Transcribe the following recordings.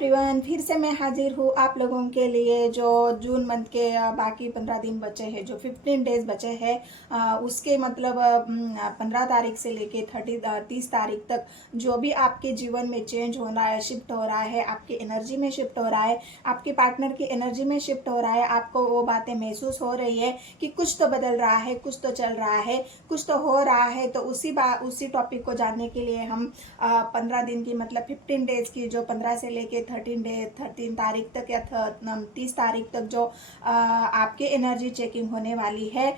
Everyone, फिर से मैं हाजिर हूँ आप लोगों के लिए। जो जून मंथ के बाकी 15 दिन बचे हैं, जो 15 डेज बचे हैं, उसके मतलब 15 तारीख से लेके 30 तारीख तक जो भी आपके जीवन में चेंज हो रहा है, शिफ्ट हो रहा है, आपकी एनर्जी में शिफ्ट हो रहा है, आपके पार्टनर की एनर्जी में शिफ्ट हो रहा है, आपको वो बातें महसूस हो रही है कि कुछ तो बदल रहा है, कुछ तो चल रहा है, कुछ तो हो रहा है। तो उसी टॉपिक को जानने के लिए हम 15 दिन की मतलब 15 डेज की, जो 15 से लेके 13 तारीख तक या 30 तारीख तक जो आपके एनर्जी चेकिंग होने वाली है।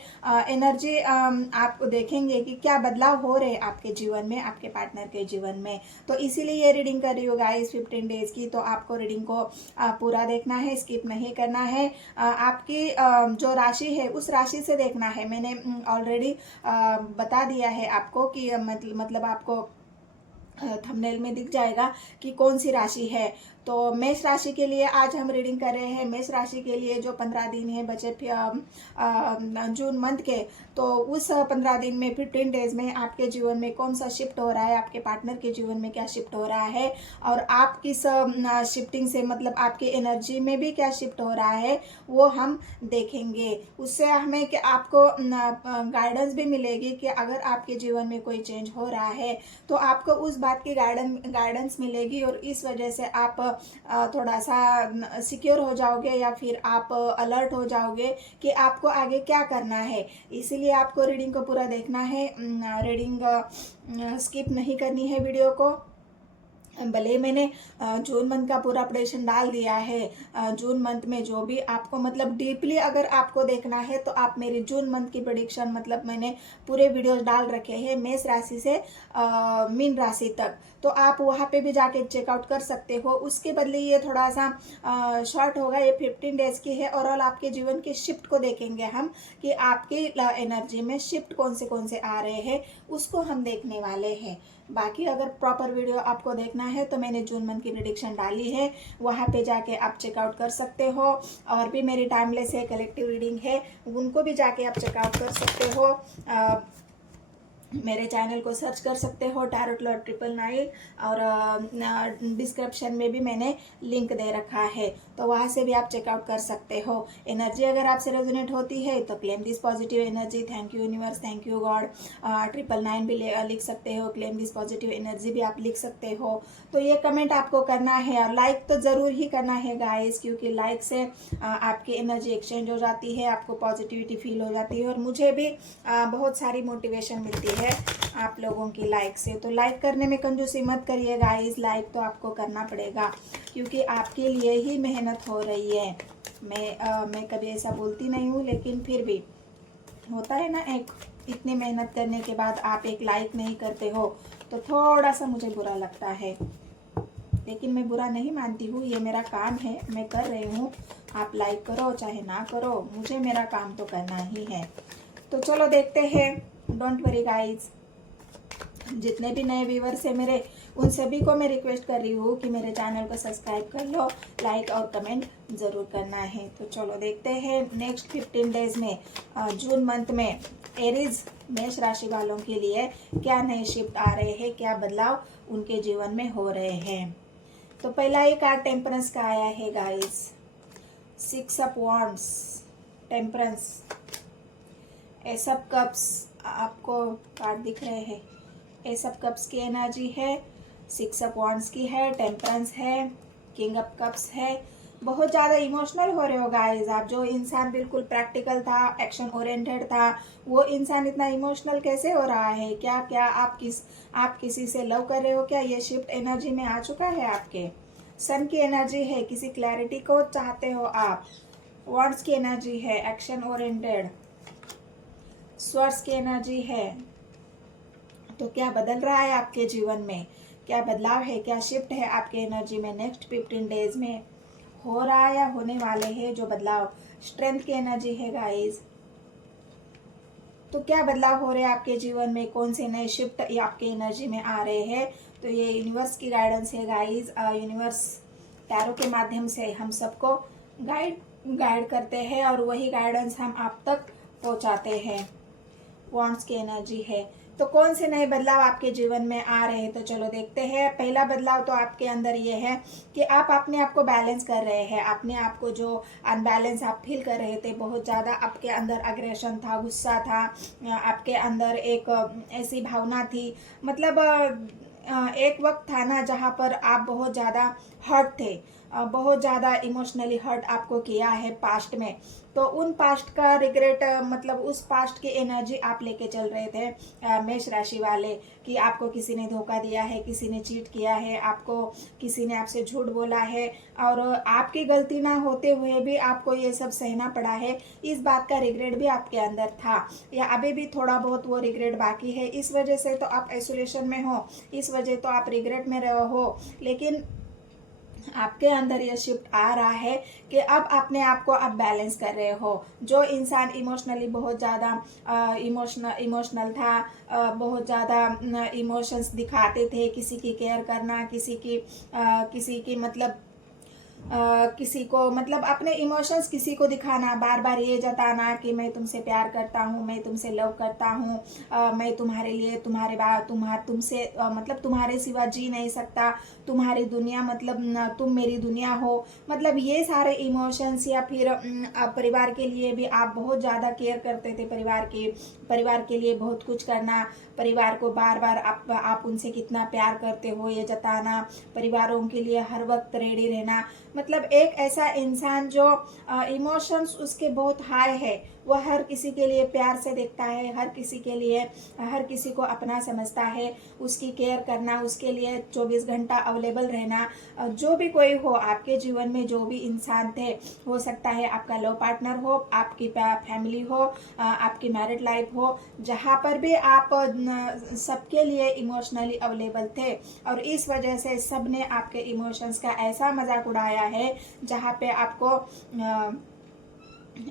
एनर्जी आप देखेंगे कि क्या बदलाव हो रहे हैं आपके जीवन में, आपके पार्टनर के जीवन में। तो इसीलिए ये रीडिंग कर रही हूँ गाइस 15 डेज की। तो आपको रीडिंग को पूरा देखना है, स्किप नहीं करना है। आपकी जो राशि है उस राशि से देखना है। मैंने ऑलरेडी बता दिया है आपको कि मतलब आपको थंबनेल में दिख जाएगा कि कौन सी राशि है। तो मेष राशि के लिए आज हम रीडिंग कर रहे हैं। मेष राशि के लिए जो 15 दिन है बचे जून मंथ के, तो उस 15 दिन में 15 डेज में आपके जीवन में कौन सा शिफ्ट हो रहा है, आपके पार्टनर के जीवन में क्या शिफ्ट हो रहा है, और आप किस शिफ्टिंग से मतलब आपकी एनर्जी में भी क्या शिफ्ट हो रहा है, वो हम देखेंगे। उससे हमें कि आपको गाइडेंस भी मिलेगी कि अगर आपके जीवन में कोई चेंज हो रहा है तो आपको उस बात की गाइडेंस मिलेगी, और इस वजह से आप थोड़ा सा सिक्योर हो जाओगे या फिर आप अलर्ट हो जाओगे कि आपको आगे क्या करना है। इसीलिए आपको रीडिंग को पूरा देखना है, रीडिंग स्किप नहीं करनी है वीडियो को। भले मैंने जून मंथ का पूरा प्रेडिक्शन डाल दिया है। जून मंथ में जो भी आपको मतलब डीपली अगर आपको देखना है तो आप मेरी जून मंथ की प्रेडिक्शन मतलब मैंने पूरे वीडियोस डाल रखे हैं मेष राशि से मीन राशि तक। तो आप वहाँ पे भी जाके चेकआउट कर सकते हो। उसके बदले ये थोड़ा सा शॉर्ट होगा, ये 15 डेज की है। ओवरऑल आपके जीवन की शिफ्ट को देखेंगे हम कि आपकी एनर्जी में शिफ्ट कौन से आ रहे हैं, उसको हम देखने वाले हैं। बाकी अगर प्रॉपर वीडियो आपको देखना है तो मैंने जून मंथ की प्रेडिक्शन डाली है, वहाँ पे जाके आप चेकआउट कर सकते हो। और भी मेरी टाइमलेस है, कलेक्टिव रीडिंग है, उनको भी जाके आप चेकआउट कर सकते हो। मेरे चैनल को सर्च कर सकते हो टैरोट लॉर्ड 999, और डिस्क्रिप्शन में भी मैंने लिंक दे रखा है, तो वहाँ से भी आप चेकआउट कर सकते हो। एनर्जी अगर आपसे रेजोनेट होती है तो claim this positive energy, thank you universe, thank you God. 999 भी लिख सकते हो, क्लेम दिस पॉजिटिव एनर्जी भी आप लिख सकते हो। तो ये कमेंट आपको करना है, और लाइक तो ज़रूर ही करना है गाइस, क्योंकि लाइक से आपकी एनर्जी एक्सचेंज हो जाती है, आपको पॉजिटिविटी फील हो जाती है, और मुझे भी बहुत सारी मोटिवेशन मिलती है आप लोगों की लाइक से। तो लाइक करने में कंजूसी मत करिए गाइस, लाइक तो आपको करना पड़ेगा, क्योंकि आपके लिए ही मेहनत हो रही है। मैं कभी ऐसा बोलती नहीं हूँ, लेकिन फिर भी होता है ना, एक इतनी मेहनत करने के बाद आप एक लाइक नहीं करते हो तो थोड़ा सा मुझे बुरा लगता है। लेकिन मैं बुरा नहीं मानती हूँ, ये मेरा काम है, मैं कर रही हूँ। आप लाइक करो चाहे ना करो, मुझे मेरा काम तो करना ही है। तो चलो देखते हैं। डोंट वरी गाइज, जितने भी नए व्यूवर्स है मेरे, उन सभी को मैं रिक्वेस्ट कर रही हूँ कि मेरे चैनल को सब्सक्राइब कर लो, लाइक और कमेंट ज़रूर करना है। तो चलो देखते हैं नेक्स्ट 15 डेज में, जून मंथ में एरीज मेष राशि वालों के लिए क्या नए शिफ्ट आ रहे हैं, क्या बदलाव उनके जीवन में हो रहे हैं। तो पहला ही कार्ड टेम्परेंस का आया है guys, 6 of wands, temperance, S of cups, आपको कार्ड दिख रहे हैं। एस ऑफ कप्स की एनर्जी है, 6 ऑफ वॉन्ड्स की है, टेम्परेंस है, किंग ऑफ कप्स है। बहुत ज़्यादा इमोशनल हो रहे हो गाइस आप। जो इंसान बिल्कुल प्रैक्टिकल था, एक्शन ओरिएंटेड था, वो इंसान इतना इमोशनल कैसे हो रहा है? क्या आप किसी से लव कर रहे हो क्या? ये शिफ्ट एनर्जी में आ चुका है आपके। सन की एनर्जी है, किसी क्लैरिटी को चाहते हो आप। वॉन्ड्स की एनर्जी है, एक्शन ओरिएंटेड। स्वर्ड्स की एनर्जी है। तो क्या बदल रहा है आपके जीवन में, क्या बदलाव है, क्या शिफ्ट है आपके एनर्जी में नेक्स्ट 15 डेज में हो रहा है या होने वाले हैं जो बदलाव। स्ट्रेंथ की एनर्जी है गाइस। तो क्या बदलाव हो रहे हैं आपके जीवन में, कौन से नए शिफ्ट आपके एनर्जी में आ रहे हैं। तो ये यूनिवर्स की गाइडेंस है गाइस। यूनिवर्स टैरो के माध्यम से हम सबको गाइड करते हैं, और वही गाइडेंस हम आप तक पहुंचाते हैं। वॉन्ड्स की एनर्जी है। तो कौन से नए बदलाव आपके जीवन में आ रहे हैं, तो चलो देखते हैं। पहला बदलाव तो आपके अंदर ये है कि आप अपने आप को बैलेंस कर रहे हैं। अपने आप को जो अनबैलेंस आप फील कर रहे थे, बहुत ज़्यादा आपके अंदर अग्रेशन था, गुस्सा था, आपके अंदर एक ऐसी भावना थी, मतलब एक वक्त था ना जहाँ पर आप बहुत ज़्यादा हर्ट थे, बहुत ज़्यादा इमोशनली हर्ट आपको किया है पास्ट में। तो उन पास्ट का रिग्रेट, मतलब उस पास्ट की एनर्जी आप लेके चल रहे थे मेष राशि वाले, कि आपको किसी ने धोखा दिया है, किसी ने चीट किया है, आपको किसी ने आपसे झूठ बोला है, और आपकी गलती ना होते हुए भी आपको ये सब सहना पड़ा है। इस बात का रिग्रेट भी आपके अंदर था, या अभी भी थोड़ा बहुत वो रिग्रेट बाकी है। इस वजह से तो आप आइसोलेशन में हो, इस वजह तो आप रिग्रेट में रहे हो। लेकिन आपके अंदर ये शिफ्ट आ रहा है कि अब अपने आप को आप बैलेंस कर रहे हो। जो इंसान इमोशनली बहुत ज़्यादा इमोशनल था, बहुत ज़्यादा इमोशंस दिखाते थे, किसी की केयर करना, किसी की मतलब किसी को मतलब अपने इमोशंस किसी को दिखाना, बार बार ये जताना कि मैं तुमसे प्यार करता हूँ, मैं तुमसे लव करता हूँ, मैं तुम्हारे लिए तुमसे मतलब तुम्हारे सिवा जी नहीं सकता, तुम्हारी दुनिया मतलब तुम मेरी दुनिया हो। मतलब ये सारे इमोशंस, या फिर परिवार के लिए भी आप बहुत ज़्यादा केयर करते थे, परिवार के लिए बहुत कुछ करना, परिवार को बार बार आप उनसे कितना प्यार करते हो ये जताना, परिवारों के लिए हर वक्त रेडी रहना। मतलब एक ऐसा इंसान जो इमोशंस उसके बहुत हाई है, वो हर किसी के लिए प्यार से देखता है, हर किसी को अपना समझता है, उसकी केयर करना, उसके लिए 24 घंटा अवेलेबल रहना। जो भी कोई हो आपके जीवन में, जो भी इंसान थे, हो सकता है आपका लव पार्टनर हो, आपकी फैमिली हो, आपकी मैरिड लाइफ हो, जहाँ पर भी आप सबके लिए इमोशनली अवेलेबल थे। और इस वजह से सब ने आपके इमोशंस का ऐसा मजाक उड़ाया है, जहाँ पे आपको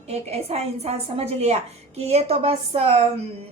एक ऐसा इंसान समझ लिया कि ये तो बस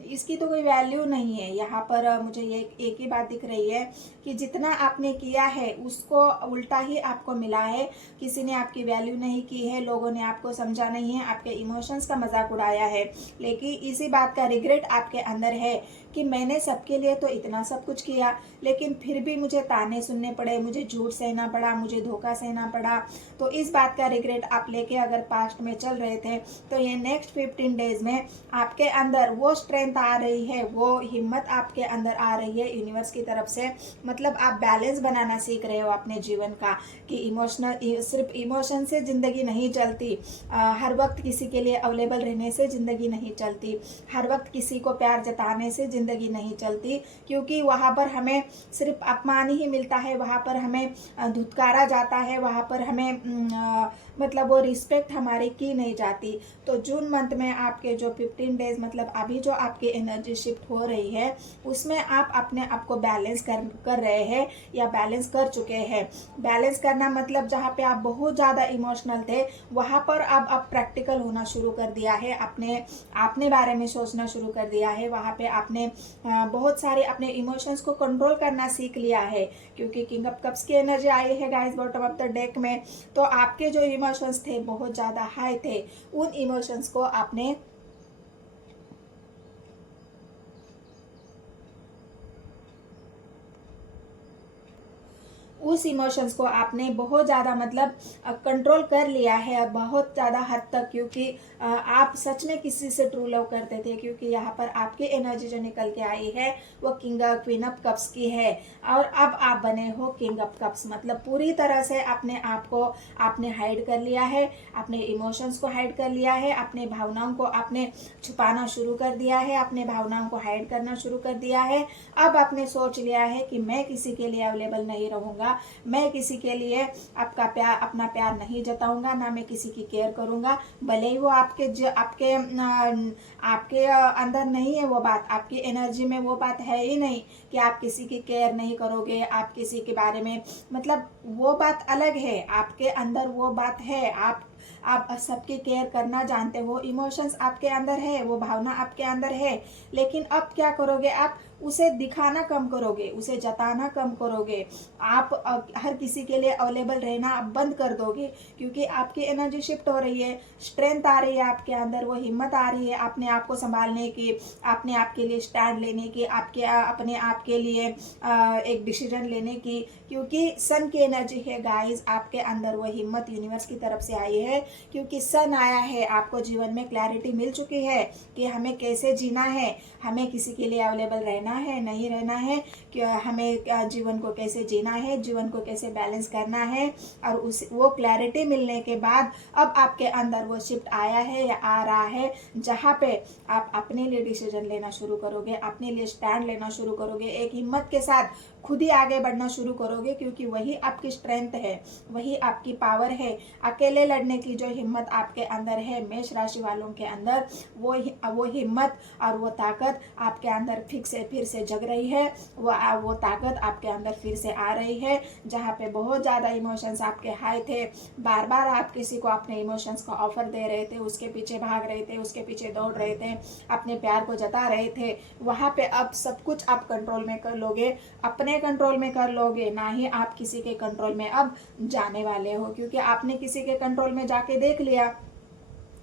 इसकी तो कोई वैल्यू नहीं है। यहाँ पर मुझे ये एक ही बात दिख रही है कि जितना आपने किया है उसको उल्टा ही आपको मिला है। किसी ने आपकी वैल्यू नहीं की है, लोगों ने आपको समझा नहीं है, आपके इमोशंस का मजाक उड़ाया है। लेकिन इसी बात का रिग्रेट आपके अंदर है कि मैंने सबके लिए तो इतना सब कुछ किया, लेकिन फिर भी मुझे ताने सुनने पड़े, मुझे झूठ सहना पड़ा, मुझे धोखा सहना पड़ा। तो इस बात का रिग्रेट आप लेके अगर पास्ट में चल रहे थे, तो ये नेक्स्ट 15 डेज में आपके अंदर वो स्ट्रेंथ आ रही है, वो हिम्मत आपके अंदर आ रही है यूनिवर्स की तरफ से। मतलब आप बैलेंस बनाना सीख रहे हो अपने जीवन का, कि सिर्फ इमोशन से ज़िंदगी नहीं चलती, हर वक्त किसी के लिए अवेलेबल रहने से ज़िंदगी नहीं चलती, हर वक्त किसी को प्यार जताने से ज़िंदगी नहीं चलती। क्योंकि वहाँ पर हमें सिर्फ अपमान ही मिलता है, वहाँ पर हमें धुतकारा जाता है, वहाँ पर हमें मतलब वो रिस्पेक्ट हमारी की नहीं जाती। तो जून मंथ में आपके जो 15 डेज, मतलब अभी जो आपकी एनर्जी शिफ्ट हो रही है, उसमें आप अपने आप को बैलेंस कर रहे हैं, या बैलेंस कर चुके हैं। बैलेंस करना मतलब जहाँ पे आप बहुत ज़्यादा इमोशनल थे, वहाँ पर अब प्रैक्टिकल होना शुरू कर दिया है, अपने बारे में सोचना शुरू कर दिया है। वहाँ पे आपने बहुत सारे अपने इमोशंस को कंट्रोल करना सीख लिया है। क्योंकि किंग ऑफ कप्स की एनर्जी आई है guys bottom of the deck में, तो आपके जो इमोशंस थे बहुत ज़्यादा हाई थे, उन इमोशंस को आपने उस इमोशंस को आपने बहुत ज़्यादा मतलब कंट्रोल कर लिया है, बहुत ज़्यादा हद तक। क्योंकि आप सच में किसी से ट्रू लव करते थे। क्योंकि यहाँ पर आपकी एनर्जी जो निकल के आई है वो क्वीन ऑफ कप्स की है, और अब आप बने हो किंग ऑफ कप्स। मतलब पूरी तरह से अपने आप को आपने हाइड कर लिया है, अपने इमोशंस को हाइड कर लिया है, अपने भावनाओं को आपने छुपाना शुरू कर दिया है, अपने भावनाओं को हाइड करना शुरू कर दिया है। अब आपने सोच लिया है कि मैं किसी के लिए अवेलेबल नहीं रहूँगा, मैं किसी के लिए अपना प्यार नहीं जताऊंगा, ना मैं किसी की केयर करूंगा। भले ही वो आपके अंदर नहीं है वो बात, आपकी एनर्जी में वो बात है ही नहीं कि आप किसी की केयर नहीं करोगे, आप किसी के बारे में, मतलब वो बात अलग है, आपके अंदर वो बात है। आप आप सबकी केयर करना जानते हो, इमोशंस आपके अंदर है, वो भावना आपके अंदर है, लेकिन अब क्या करोगे, आप उसे दिखाना कम करोगे, उसे जताना कम करोगे, आप हर किसी के लिए अवेलेबल रहना अब बंद कर दोगे, क्योंकि आपकी एनर्जी शिफ्ट हो रही है, स्ट्रेंथ आ रही है आपके अंदर, वो हिम्मत आ रही है अपने आप को संभालने की, अपने आप के लिए स्टैंड लेने की, आपके अपने आप के लिए एक डिसीजन लेने की, क्योंकि सन की एनर्जी है गाइस आपके अंदर, वो हिम्मत यूनिवर्स की तरफ से आई है, क्योंकि सन आया है, आपको जीवन में क्लैरिटी मिल चुकी है कि हमें कैसे जीना है, हमें किसी के लिए अवेलेबल रहना है, नहीं रहना है, कि हमें जीवन को कैसे जीना है, जीवन को कैसे बैलेंस करना है। और उस वो क्लैरिटी मिलने के बाद अब आपके अंदर वो शिफ्ट आया है या आ रहा है, जहाँ पे आप अपने लिए डिसीजन लेना शुरू करोगे, अपने लिए स्टैंड लेना शुरू करोगे, एक हिम्मत के साथ खुद ही आगे बढ़ना शुरू करोगे, क्योंकि वही आपकी स्ट्रेंथ है, वही आपकी पावर है। अकेले लड़ने की जो हिम्मत आपके अंदर है, मेष राशि वालों के अंदर, वो हिम्मत और वो ताकत आपके अंदर फिर से जग रही है, वो ताकत आपके अंदर फिर से आ रही है। जहाँ पे बहुत ज़्यादा इमोशंस आपके हाई थे, बार बार आप किसी को अपने इमोशंस का ऑफर दे रहे थे, उसके पीछे भाग रहे थे, उसके पीछे दौड़ रहे थे, अपने प्यार को जता रहे थे, वहाँ पे अब सब कुछ आप कंट्रोल में कर लोगे, अपने कंट्रोल में कर लोगे, ना ही आप किसी के कंट्रोल में अब जाने वाले हो, क्योंकि आपने किसी के कंट्रोल में जाके देख लिया।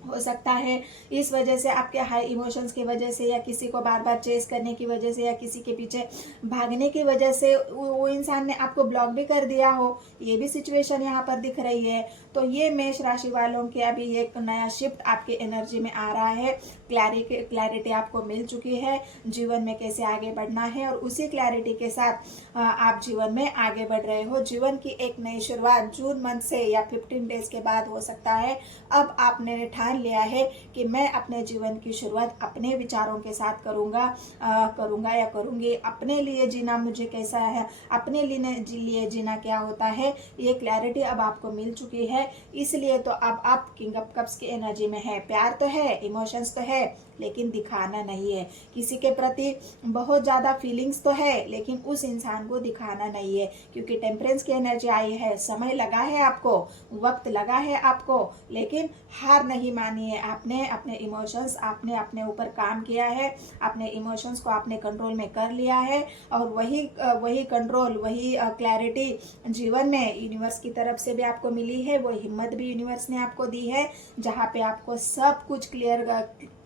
हो सकता है इस वजह से, आपके हाई इमोशंस की वजह से, या किसी को बार बार चेस करने की वजह से, या किसी के पीछे भागने की वजह से वो इंसान ने आपको ब्लॉक भी कर दिया हो, ये भी सिचुएशन यहाँ पर दिख रही है। तो ये मेष राशि वालों के अभी एक नया शिफ्ट आपके एनर्जी में आ रहा है, क्लैरिटी आपको मिल चुकी है जीवन में कैसे आगे बढ़ना है, और उसी क्लैरिटी के साथ आप जीवन में आगे बढ़ रहे हो। जीवन की एक नई शुरुआत जून मंथ से या 15 डेज के बाद हो सकता है। अब आपने ठान लिया है कि मैं अपने जीवन की शुरुआत अपने विचारों के साथ करूंगा या करूंगी, अपने लिए जीना मुझे कैसा है, अपने लिए जीना क्या होता है, ये क्लैरिटी अब आपको मिल चुकी है। इसलिए तो अब आप किंग ऑफ कप्स की एनर्जी में है, प्यार तो है, इमोशंस तो है, लेकिन दिखाना नहीं है। किसी के प्रति बहुत ज़्यादा फीलिंग्स तो है, लेकिन उस इंसान को दिखाना नहीं है, क्योंकि टेम्परेंस की एनर्जी आई है। समय लगा है आपको, वक्त लगा है आपको, लेकिन हार नहीं मानी है आपने। अपने इमोशंस, आपने अपने ऊपर काम किया है, अपने इमोशंस को आपने कंट्रोल में कर लिया है, और वही कंट्रोल, वही क्लैरिटी जीवन में यूनिवर्स की तरफ से भी आपको मिली है, वो हिम्मत भी यूनिवर्स ने आपको दी है, जहाँ पे आपको सब कुछ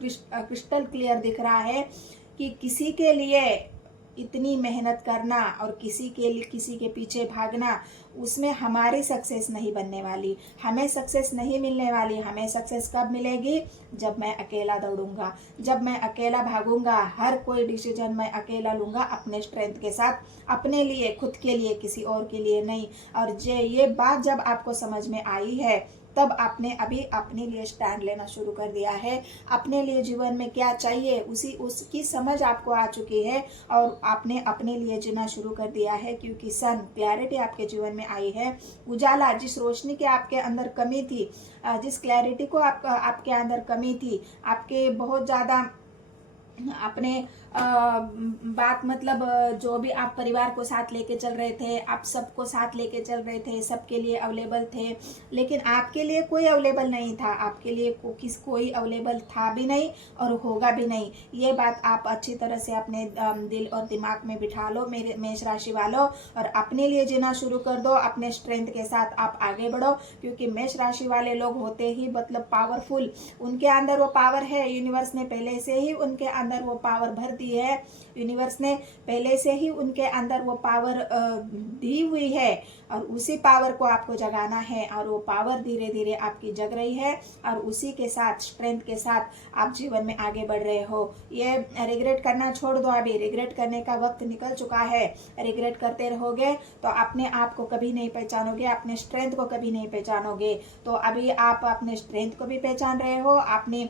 क्रिस्टल क्लियर दिख रहा है कि किसी के लिए इतनी मेहनत करना और किसी के पीछे भागना, उसमें हमारी सक्सेस नहीं बनने वाली, हमें सक्सेस नहीं मिलने वाली। हमें सक्सेस कब मिलेगी? जब मैं अकेला दौड़ूंगा, जब मैं अकेला भागूंगा, हर कोई डिसीजन मैं अकेला लूंगा अपने स्ट्रेंथ के साथ, अपने लिए, खुद के लिए, किसी और के लिए नहीं। और ये बात जब आपको समझ में आई है, तब आपने अभी अपने लिए स्टैंड लेना शुरू कर दिया है। अपने लिए जीवन में क्या चाहिए उसकी समझ आपको आ चुकी है, और आपने अपने लिए जीना शुरू कर दिया है, क्योंकि सन क्लैरिटी आपके जीवन में आई है। उजाला, जिस रोशनी की आपके अंदर कमी थी, जिस क्लैरिटी को आपके अंदर कमी थी, आपके बहुत ज़्यादा अपने बात मतलब जो भी आप परिवार को साथ लेके चल रहे थे, आप सबको साथ लेके चल रहे थे, सबके लिए अवेलेबल थे, लेकिन आपके लिए कोई अवेलेबल नहीं था, आपके लिए कोई अवेलेबल था भी नहीं और होगा भी नहीं। ये बात आप अच्छी तरह से अपने दिल और दिमाग में बिठा लो मेरे मेष राशि वालों, और अपने लिए जीना शुरू कर दो, अपने स्ट्रेंथ के साथ आप आगे बढ़ो, क्योंकि मेष राशि वाले लोग होते ही मतलब पावरफुल, उनके अंदर वो पावर है। यूनिवर्स ने पहले से ही उनके अंदर वो पावर भर दी है, यूनिवर्स ने पहले से ही उनके अंदर वो पावर दी हुई है, और उसी पावर को आपको जगाना है, और वो पावर धीरे धीरे आपकी जग रही है, और उसी के साथ, स्ट्रेंथ के साथ आप जीवन में आगे बढ़ रहे हो। ये रिग्रेट करना छोड़ दो, अभी रिग्रेट करने का वक्त निकल चुका है। रिग्रेट करते रहोगे तो अपने आप को कभी नहीं पहचानोगे, अपने स्ट्रेंथ को कभी नहीं पहचानोगे। तो अभी आप अपने स्ट्रेंथ को भी पहचान रहे हो, अपनी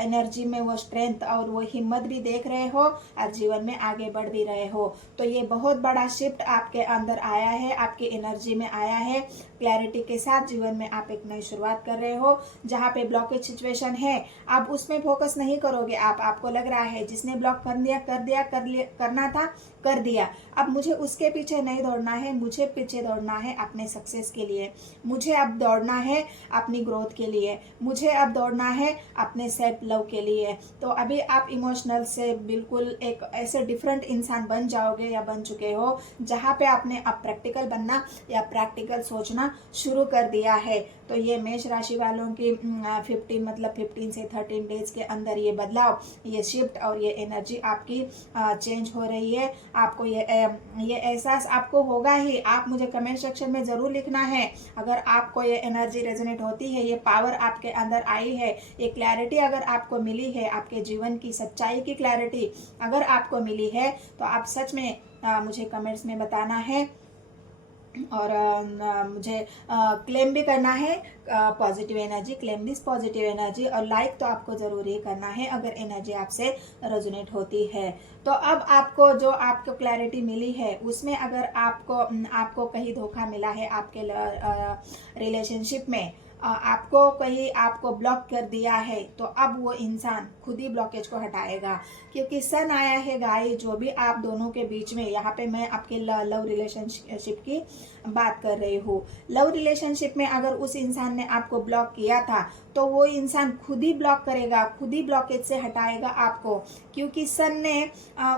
एनर्जी में वो स्ट्रेंथ और वो हिम्मत भी देख रहे हो, हो और जीवन में आगे बढ़ भी रहे हो। तो ये बहुत बड़ा शिफ्ट आपके अंदर आया है, आपकी एनर्जी में आया है। क्लैरिटी के साथ जीवन में आप एक नई शुरुआत कर रहे हो। जहाँ पे ब्लॉकेज सिचुएशन है आप उसमें फोकस नहीं करोगे। आपको लग रहा है जिसने ब्लॉक करना था कर दिया, अब मुझे उसके पीछे नहीं दौड़ना है, मुझे पीछे दौड़ना है अपने सक्सेस के लिए, मुझे अब दौड़ना है अपनी ग्रोथ के लिए, मुझे अब दौड़ना है अपने सेल्फ लव के लिए। तो अभी आप इमोशनल से बिल्कुल एक ऐसे डिफरेंट इंसान बन जाओगे या बन चुके हो, जहाँ पे आपने अब प्रैक्टिकल बनना या प्रैक्टिकल सोचना शुरू कर दिया है। तो ये मेष राशि वालों की 15 से 13 डेज के अंदर ये बदलाव, ये शिफ्ट और ये एनर्जी आपकी चेंज हो रही है। आपको ये एहसास आपको होगा ही। आप मुझे कमेंट सेक्शन में ज़रूर लिखना है अगर आपको ये एनर्जी रेजोनेट होती है, ये पावर आपके अंदर आई है, ये क्लैरिटी अगर आपको मिली है, आपके जीवन की सच्चाई की क्लैरिटी अगर आपको मिली है, तो आप सच में मुझे कमेंट्स में बताना है और मुझे क्लेम भी करना है positive energy, claim this positive energy, और लाइक तो आपको ज़रूर ही करना है अगर एनर्जी आपसे रेजोनेट होती है। तो अब आपको जो आपको क्लैरिटी मिली है उसमें अगर आपको कहीं धोखा मिला है आपके रिलेशनशिप में, आपको ब्लॉक कर दिया है, तो अब वो इंसान खुद ही ब्लॉकेज को हटाएगा, क्योंकि सन आया है गाय। जो भी आप दोनों के बीच में, यहाँ पे मैं आपके लव रिलेशनशिप की बात कर रही हूँ। लव रिलेशनशिप में अगर उस इंसान ने आपको ब्लॉक किया था, तो वो इंसान खुद ही ब्लॉक करेगा, खुद ही ब्लॉकेज से हटाएगा आपको, क्योंकि सन ने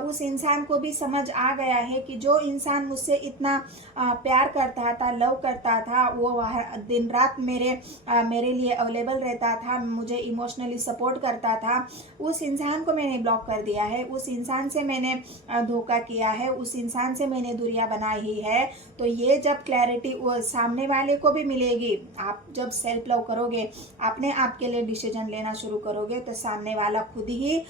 उस इंसान को भी समझ आ गया है कि जो इंसान मुझसे इतना प्यार करता था, लव करता था, वो दिन रात मेरे लिए अवेलेबल रहता था, मुझे इमोशनली सपोर्ट करता था, उस इंसान को मैंने ब्लॉक कर दिया है, उस इंसान से मैंने धोखा किया है, उस इंसान से मैंने दूरियां बनाई है। तो ये जब क्लैरिटी सामने वाले को भी मिलेगी, आप जब सेल्फ लव करोगे, अपने आप के लिए डिसीजन लेना शुरू करोगे, तो सामने वाला खुद ही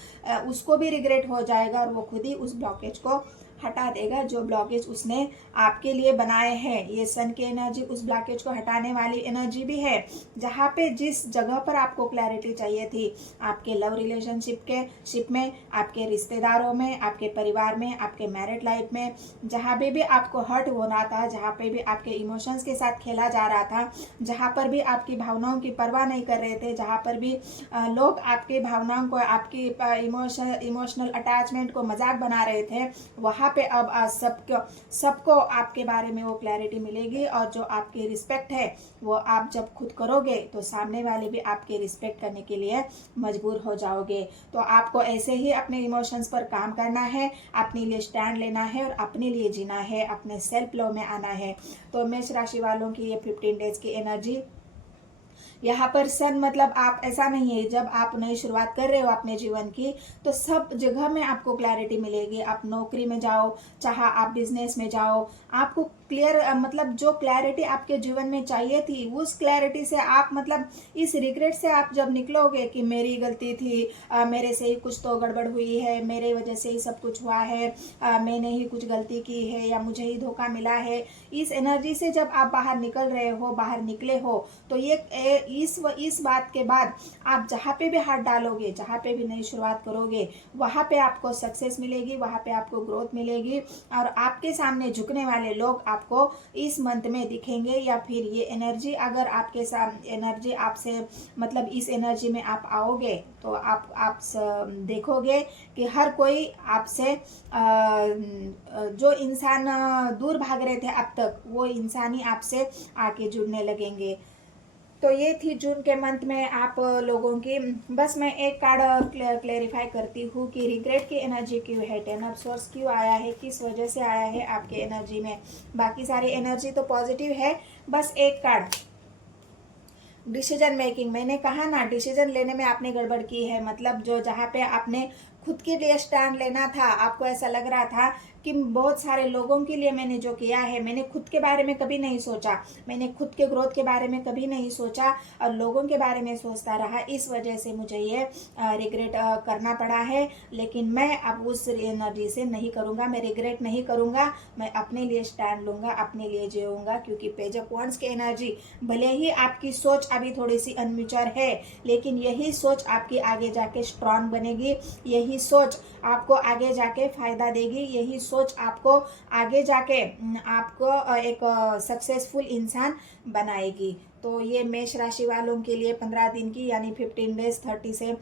उसको भी रिग्रेट हो जाएगा और वो खुद ही उस ब्लॉकेज को हटा देगा जो ब्लॉकेज उसने आपके लिए बनाए हैं। ये सन की एनर्जी उस ब्लॉकेज को हटाने वाली एनर्जी भी है। जहाँ पे जिस जगह पर आपको क्लैरिटी चाहिए थी, आपके लव रिलेशनशिप में, आपके रिश्तेदारों में, आपके परिवार में, आपके मैरिड लाइफ में, जहाँ पे भी आपको हर्ट हो रहा था, जहाँ पे भी आपके इमोशंस के साथ खेला जा रहा था, जहाँ पर भी आपकी भावनाओं की परवाह नहीं कर रहे थे, जहाँ पर भी लोग आपकी भावनाओं को, आपकी इमोशनल अटैचमेंट को मजाक बना रहे थे, वहाँ पे अब सबको आपके बारे में वो क्लैरिटी मिलेगी। और जो आपकी रिस्पेक्ट है वो आप जब खुद करोगे, तो सामने वाले भी आपके रिस्पेक्ट करने के लिए मजबूर हो जाओगे। तो आपको ऐसे ही अपने इमोशंस पर काम करना है, अपने लिए स्टैंड लेना है और अपने लिए जीना है, अपने सेल्फ लव में आना है। तो मेष राशि वालों की ये 15 डेज की एनर्जी, यहाँ पर सन मतलब आप, ऐसा नहीं है जब आप नई शुरुआत कर रहे हो अपने जीवन की, तो सब जगह में आपको क्लैरिटी मिलेगी। आप नौकरी में जाओ, चाहे आप बिजनेस में जाओ, आपको क्लियर मतलब जो क्लैरिटी आपके जीवन में चाहिए थी, उस क्लैरिटी से आप मतलब इस रिग्रेट से आप जब निकलोगे कि मेरी गलती थी, मेरे से ही कुछ तो गड़बड़ हुई है, मेरे वजह से ही सब कुछ हुआ है, मैंने ही कुछ गलती की है या मुझे ही धोखा मिला है, इस एनर्जी से जब आप बाहर निकल रहे हो, बाहर निकले हो, तो ये इस बात के बाद आप जहाँ पे भी हाथ डालोगे, जहाँ पे भी नई शुरुआत करोगे, वहाँ पे आपको सक्सेस मिलेगी, वहाँ पे आपको ग्रोथ मिलेगी और आपके सामने झुकने वाले लोग आपको इस मंथ में दिखेंगे। या फिर ये एनर्जी अगर आपके साथ एनर्जी आपसे मतलब इस एनर्जी में आप आओगे, तो आप देखोगे कि हर कोई आपसे जो इंसान दूर भाग रहे थे अब तक, वो इंसान ही आपसे आके जुड़ने लगेंगे। तो ये थी जून के मंथ में आप लोगों की। बस मैं एक कार्ड क्लेरिफाई करती हूँ कि रिग्रेट की एनर्जी क्यों है, 10 ऑफ सोर्स क्यों आया है, किस वजह से आया है आपके एनर्जी में। बाकी सारी एनर्जी तो पॉजिटिव है, बस एक कार्ड डिसीजन मेकिंग। मैंने कहा ना, डिसीजन लेने में आपने गड़बड़ की है, मतलब जो जहाँ पे आपने खुद के लिए स्टैंड लेना था, आपको ऐसा लग रहा था कि बहुत सारे लोगों के लिए मैंने जो किया है, मैंने खुद के बारे में कभी नहीं सोचा, मैंने खुद के ग्रोथ के बारे में कभी नहीं सोचा और लोगों के बारे में सोचता रहा, इस वजह से मुझे ये रिग्रेट करना पड़ा है। लेकिन मैं अब उस एनर्जी से नहीं करूँगा, मैं रिग्रेट नहीं करूँगा, मैं अपने लिए स्टैंड लूँगा, अपने लिए जीऊँगा। क्योंकि पेज ऑफ वांड्स की एनर्जी, भले ही आपकी सोच अभी थोड़ी सी अनमिच्योर है, लेकिन यही सोच आपकी आगे जाके स्ट्रांग बनेगी, यही यही सोच आपको आगे जाके फ़ायदा देगी, यही सोच आपको आगे जाके आपको एक सक्सेसफुल इंसान बनाएगी। तो ये मेष राशि वालों के लिए 15 दिन की यानी 15 डेज 30 से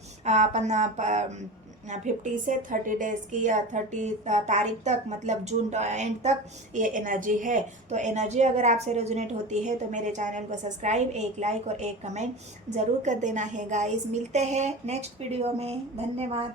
50 से 30 डेज की या 30 तारीख तक, मतलब जून एंड तक ये एनर्जी है। तो एनर्जी अगर आपसे रेजोनेट होती है तो मेरे चैनल को सब्सक्राइब, एक लाइक और एक कमेंट ज़रूर कर देना है गाइस। मिलते हैं नेक्स्ट वीडियो में। धन्यवाद।